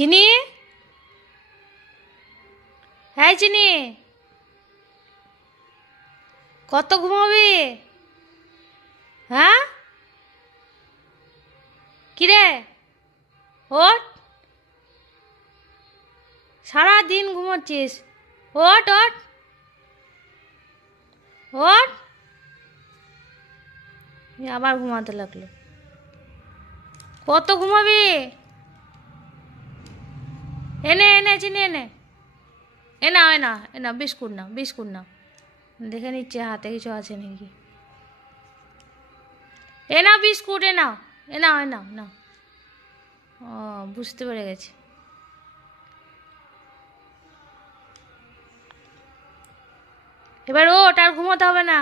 চিনি, হ্যাঁ চিনি, কত ঘুমাবি? হ্যাঁ, কিরে ওঠ, সারাদিন ঘুমোচ্ছিস। ওঠ ওঠ ওঠ, আবার ঘুমাতে লাগলো। কত ঘুমাবি? এনে এনে চিনি এনে, এনা এনা এনা বিস্কুট নাও, বিস্কুট নাও। দেখে নিচ্ছে হাতে কিছু আছে নাকি। এ নাও বিস্কুট, এ নাও, এ নাও, এ নাও নাও। ও, বুঝতে পেরে গেছি। এবার ওঠ, আর ঘুমোতে হবে না।